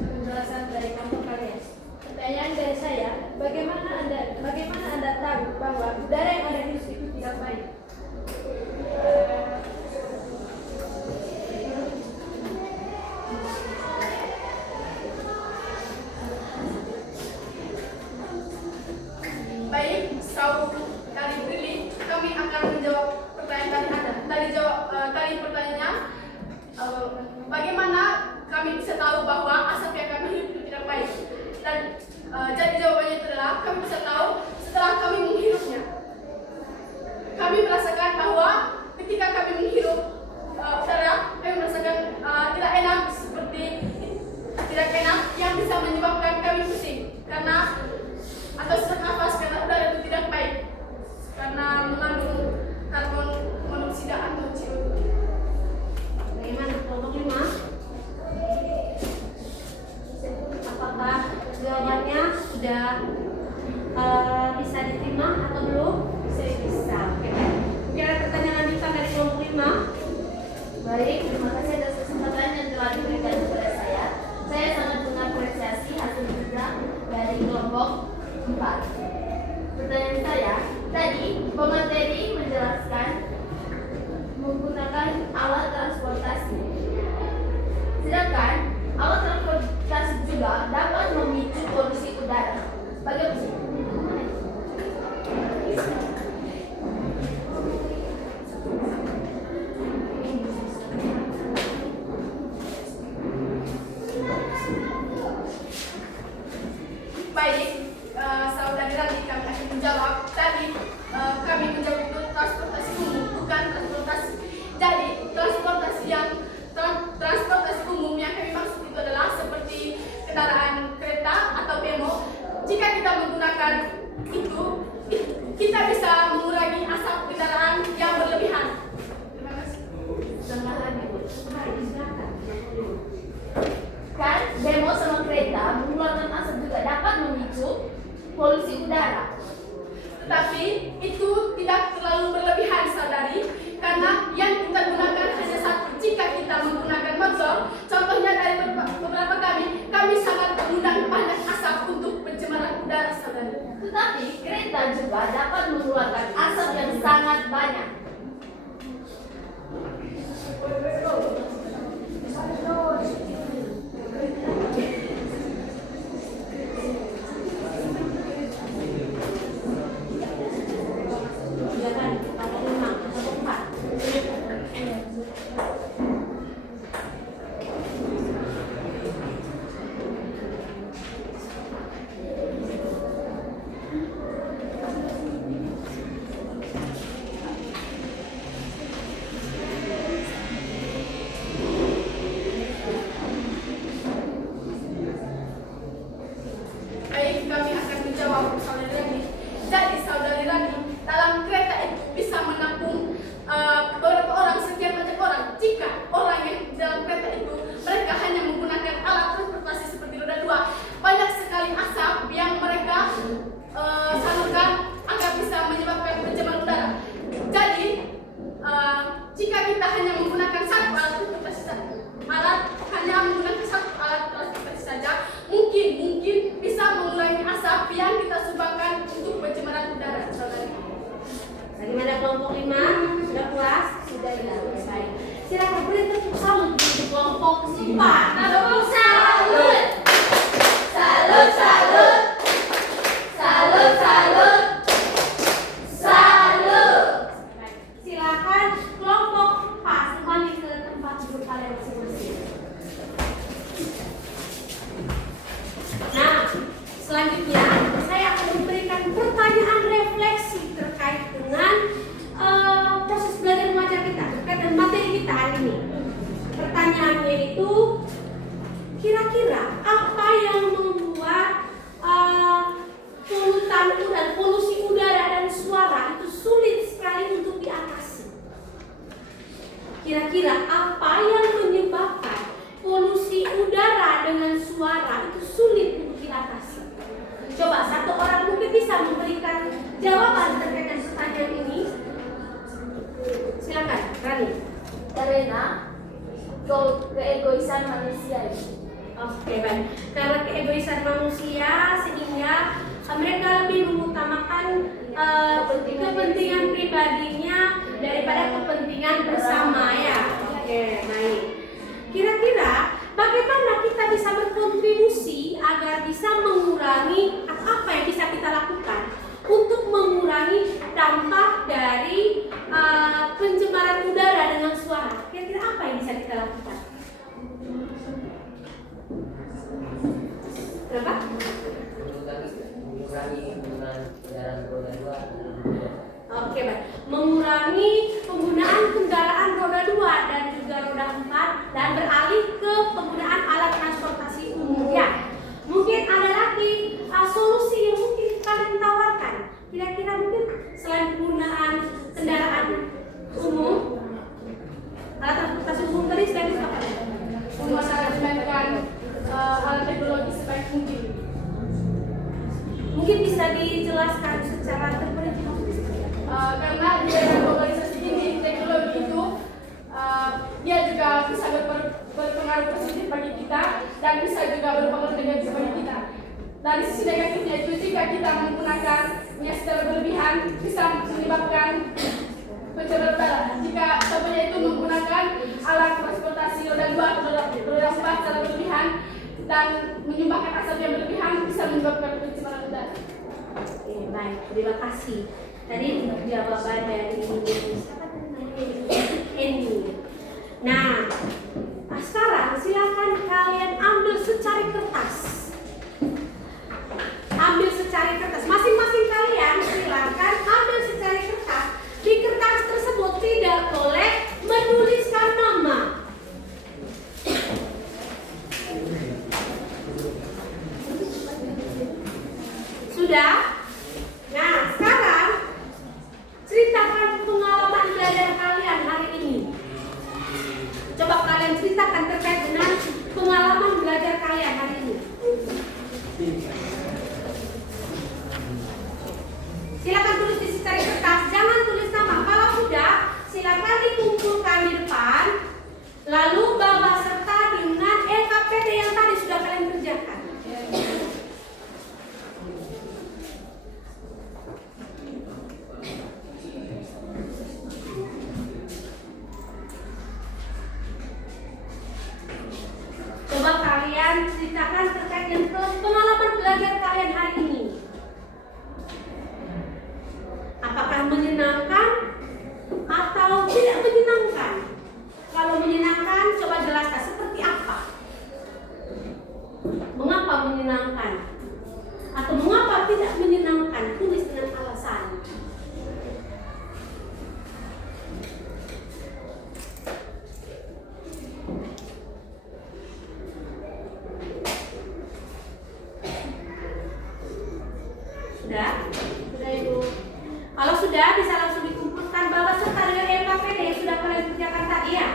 penjelasan dari kelompok kalian. Pertanyaan dari saya, bagaimana anda tahu bahwa udara yang ada di itu tidak baik? Baik, dari Brili, kami akan menjawab pertanyaan dari Anda. Tadi pertanyaannya, bagaimana kami bisa tahu bahwa asap yang kami hirup itu tidak baik? Dan jadi jawabannya itu adalah kami bisa tahu setelah kami menghirupnya. Kami merasakan bahwa ketika kami menghirup udara, kami merasakan tidak enak, seperti tidak enak yang bisa menyebabkan kami pusing karena atau sesak nafas karena udara itu tidak baik. Pertanyaan saya, tadi pemateri menjelaskan menggunakan alat transportasi. Sedangkan alat transportasi juga dapat memicu polusi udara. Bagaimana? Baik, saudara Rani, kami akan menjawab. Tadi kami menjawab itu transportasi umum, bukan transportasi. Jadi transportasi umum yang kami maksud itu adalah seperti kendaraan kereta atau bemo. Jika kita menggunakan itu, kita bisa mengurangi asap kendaraan yang berlebihan. Terima kasih. Kan bemo sama kereta mengeluarkan asap juga dapat memicu polusi udara. Tetapi itu tidak terlalu berlebihan, saudari, karena yang kita gunakan hanya satu. Jika kita menggunakan motor, contohnya dari beberapa kami sangat mengundang banyak asap untuk pencemaran udara, saudari. Tetapi kereta juga dapat mengeluarkan asap yang sangat banyak. Baik, kami akan menjawab saudari Rani. Jadi saudari Rani, dalam kereta itu bisa menampung beberapa orang, sekian banyak orang. Jika orang yang dalam kereta itu mereka hanya menggunakan alat transportasi seperti roda dua, banyak sekali asap yang mereka salurkan agar bisa menyebabkan pencemaran udara. Jadi jika kita hanya menggunakan satu alat transportasi saja, mungkin bisa mengurangi asap yang kita sumbangkan untuk pencemaran udara, saudari. Bagaimana kelompok 5? Sudah puas? Sudah ya. Baik. Silakan beri tepuk salut untuk kelompok 4. Tepuk salut. Salut, salut. Salut, salut. Salut. Baik. Silakan kelompok 4 kembali ke tempat duduk kalian masing-masing. Nah, selanjutnya saya akan memberikan pertanyaan refleksi terkait dengan proses belajar mengajar kita, terkait dengan materi kita hari ini. Pertanyaannya itu, kira-kira apa yang membuat polusi udara dan suara itu sulit sekali untuk diatasi? Kira-kira apa yang menyebabkan polusi udara dengan suara itu sulit untuk diatasi? Coba satu orang mungkin bisa memberikan jawaban terkait dengan pertanyaan ini. Silakan, Rani. Karena keegoisan manusia ini. Oke, baik. Karena keegoisan manusia sehingga mereka lebih mengutamakan kepentingan pribadinya daripada kepentingan bersama, ya. Oke, baik. Kira-kira bagaimana kita bisa berkontribusi agar bisa mengurangi, atau apa yang bisa kita lakukan untuk mengurangi dampak dari pencemaran udara dengan suara? Kira-kira apa yang bisa kita lakukan? Kenapa? Mengurangi penggunaan kendaraan roda dua. Oke, baik. Mengurangi penggunaan kendaraan roda 2 dan juga roda 4 dan beralih ke penggunaan alat transportasi umum, ya. Mungkin ada lagi solusi yang mungkin kalian tawarkan. Kira-kira mungkin selain penggunaan kendaraan umum, alat transportasi umum tadi sudah disepakati. Menggunakan alat teknologi sebaik mungkin. Mungkin bisa dijelaskan secara terperinci. Karena di era globalisasi ini teknologi itu dia juga bisa berpengaruh positif bagi kita dan bisa juga berpengaruh negatif bagi kita. Dari sisi negatifnya itu jika kita menggunakannya menyebabkan pencemaran udara. Jika contohnya itu menggunakan alat transportasi roda 2 atau roda 4 secara berlebihan dan menyumbangkan asap yang berlebihan bisa menyebabkan pencemaran udara. Oke, baik, terima kasih. Tadi untuk jawaban dari Eni. Nah, sekarang silakan kalian ambil secari kertas. Ambil secari kertas. Masing-masing kalian silakan ambil secari kertas. Di kertas tersebut tidak boleh menuliskan nama. Sudah? Nah, sekarang ceritakan pengalaman belajar kalian hari ini. Coba kalian ceritakan terkait dengan pengalaman belajar kalian hari ini. Silakan tulis di secari kertas, jangan tulis nama. Kalau sudah, silakan dikumpulkan di depan. Lalu bawa serta dengan LKPD yang tadi sudah kalian kerjakan. Coba kalian ceritakan terkait dengan pengalaman belajar kalian hari ini. Apakah menyenangkan atau tidak menyenangkan? Kalau menyenangkan, coba jelaskan seperti apa. Mengapa menyenangkan? Atau mengapa tidak menyenangkan? Tulis dengan alasan. Sudah? Sudah Ibu? Kalau sudah, bisa langsung dikumpulkan bawa serta dengan LKPD yang sudah kalian kerjakan tadi ya.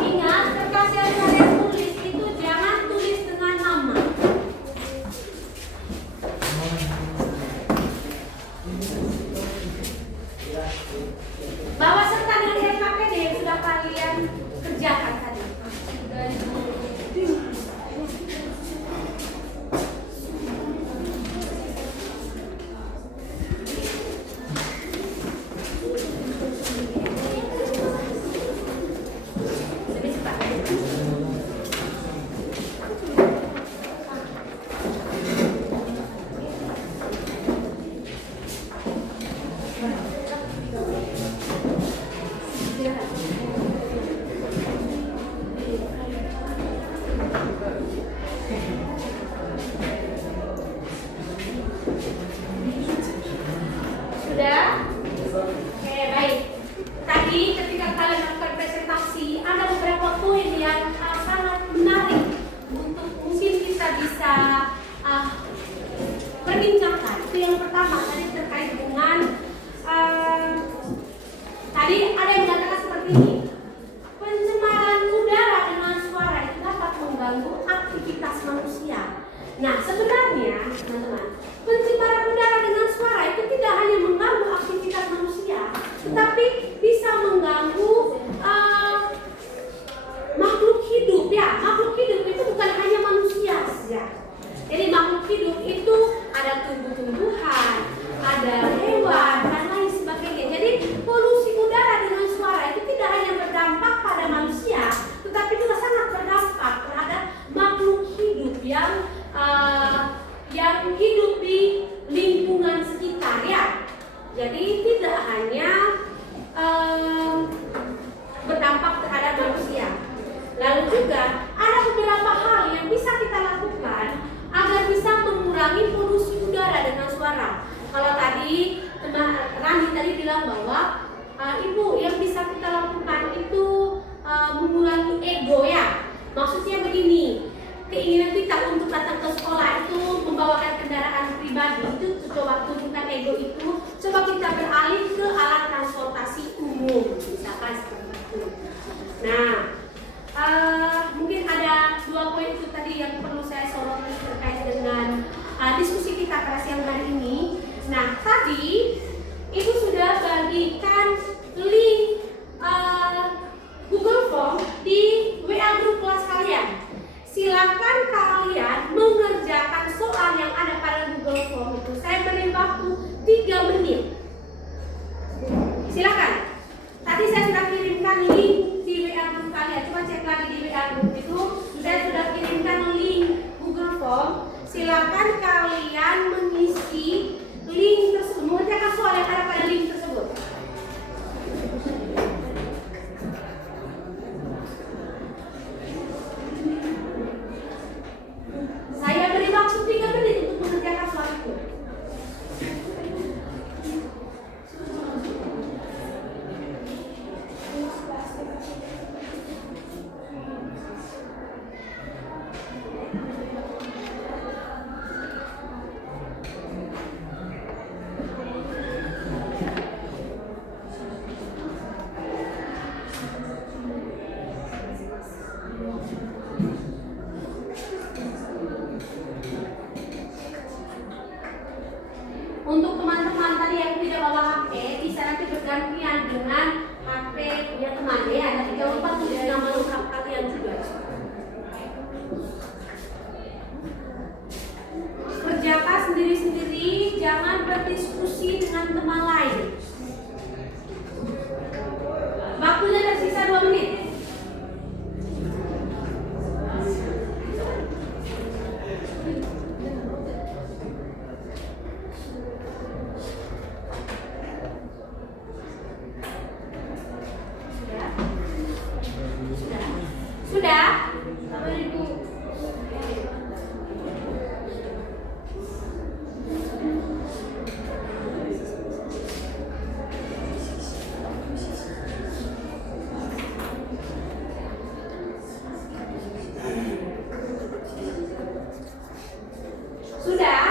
Ingat, kertas yang kalian tulis itu jangan tulis dengan nama. Bawa serta dengan LKPD yang sudah kalian kerjakan tadi. Lebih cepat. Sudah? Oke, baik. Tadi ketika kalian melakukan presentasi, ada beberapa poin yang sangat menarik untuk mungkin kita bisa perbincangkan. Itu yang pertama tadi terkait dengan tadi ada yang mengatakan seperti ini. Pencemaran udara dengan suara itu dapat mengganggu aktivitas manusia. Nah, sebenarnya teman-teman, pencemaran udara dengan suara itu tidak hanya mengganggu aktivitas manusia, tetapi bisa mengganggu makhluk hidup ya. Makhluk hidup itu bukan hanya manusia saja. Jadi makhluk hidup itu ada tumbuh-tumbuhan, ada hewan dan lain sebagainya. Jadi polusi udara dengan suara itu tidak hanya berdampak pada manusia, tetapi juga sangat berdampak terhadap makhluk hidup yang hidup di lingkungan sekitar ya. Jadi tidak hanya berdampak terhadap manusia. Lalu juga ada beberapa hal yang bisa kita lakukan agar bisa mengurangi polusi udara dengan suara. Kalau tadi Rani tadi bilang bahwa Ibu, yang bisa kita lakukan itu mengurangi ego ya. Maksudnya begini, keinginan kita untuk datang ke sekolah itu membawakan kendaraan pribadi itu coba turunkan ego itu, coba kita beralih ke alat transportasi umum, misalkan seperti itu. Nah, mungkin ada 2 poin itu tadi yang perlu saya soroti terkait dengan diskusi kita pada siang hari ini. Nah, tadi Ibu sudah bagikan link Google Form di WA grup kelas kalian. Silakan kalian mengerjakan soal yang ada pada Google Form itu. Saya beri waktu 3 menit. Silakan. Tadi saya sudah kirimkan link di WA grup kalian. Coba cek lagi di WA grup itu. Saya sudah kirimkan link Google Form. Silakan kalian mengisi link tersebut. Mengerjakan soal yang ada pada link tersebut. Saya beri waktu 3 menit untuk mengerjakan soal itu. Untuk teman-teman tadi yang tidak bawa HP, bisa nanti bergantian dengan HP punya teman ya. Nanti jangan lupa tulis nama lengkap kalian juga. Kerjakan sendiri-sendiri, jangan berdiskusi dengan teman lain. Waktunya tersisa 2 menit. Sudah? Bapak Ibu. Sudah?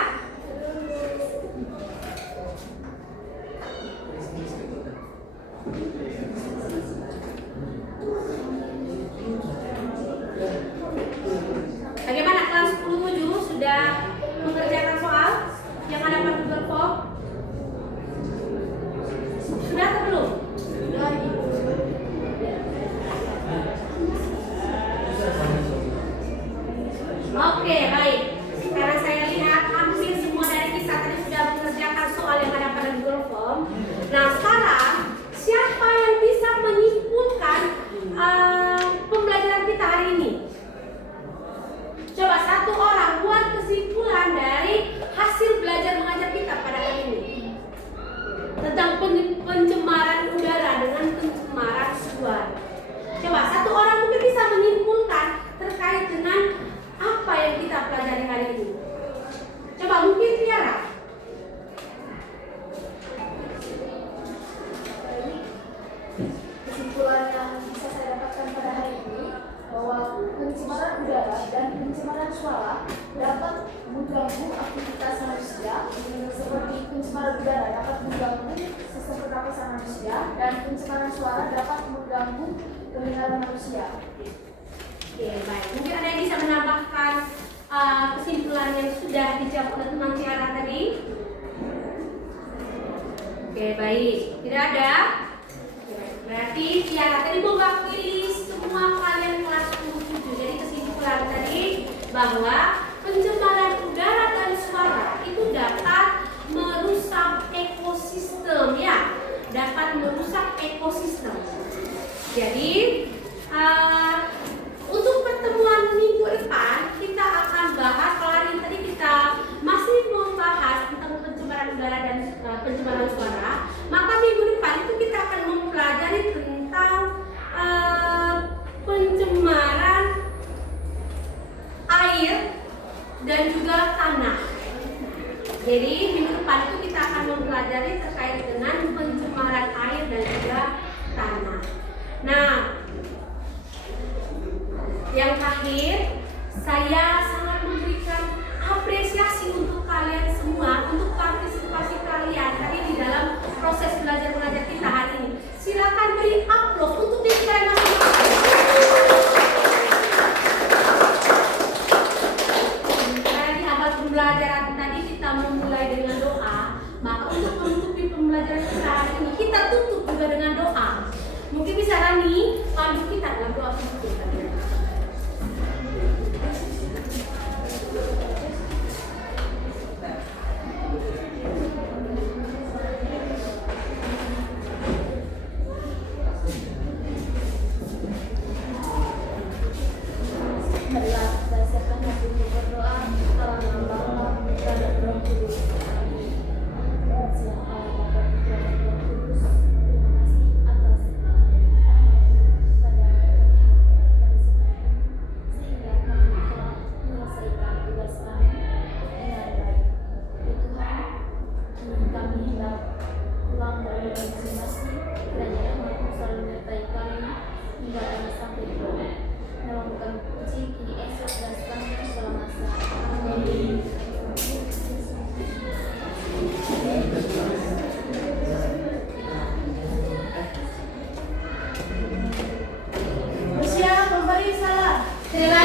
Bagaimana kelas 10-7 sudah mengerjakan soal yang ada pada Google Form? Sudah atau belum? Oke, baik. Karena saya lihat hampir semua dari kita tadi sudah mengerjakan soal yang ada pada Google Form. Nah, sekarang siapa yang bisa menyimpulkan pembelajaran kita hari ini? Coba 1 orang buat kesimpulan dari hasil belajar mengajar kita pada hari ini tentang pencemaran udara dengan pencemaran suara. Coba 1 orang mungkin bisa menyimpulkan terkait dengan apa yang kita pelajari hari ini. Coba mungkin Tiara. Kesimpulan yang bisa saya dapatkan pada hari ini bahwa pencemaran udara dan pencemaran suara dapat mengganggu aktivitas manusia, seperti pencemaran udara dapat mengganggu sistem pernapasan manusia dan pencemaran suara dapat mengganggu pendengaran manusia. Oke, baik. Mungkin ada yang bisa menambahkan kesimpulan yang sudah dijawab oleh teman Tiara tadi? Oke, baik. Tidak ada? Berarti Tiara tadi mewakili semua kalian kelas 10-7. Jadi kesimpulan tadi bahwa pencemaran udara dan suara itu dapat merusak ekosistem ya. Dapat merusak ekosistem. Jadi untuk pertemuan minggu depan kita akan bahas, kalau hari ini tadi kita masih membahas tentang pencemaran udara dan pencemaran suara, maka minggu depan itu kita akan mempelajari tentang pencemaran air dan juga tanah. Jadi minggu depan itu kita akan mempelajari terkait dengan pencemaran air dan juga Mungkin bisa Rani pandu kita dalam doa penutup kalian. Marilah dasarkan hatimu berdoa dalam nama Bapa dan Roh Kudus. Siang Allah Bapa dan Roh Kudus. Terima kasih atas rahmat-Mu pada kami pada saat ini, sehingga kami telah menyelesaikan tugas kami dengan baik. Ya Tuhan, kini kami hendak pulang dari masing-masing. Kiranya rahmat-Mu selalu menyertai kami hingga kami sampai di rumah. Dalam bukan puji kini esok dan selamanya segala masa. Amin. Bersiap memberi salam. Terima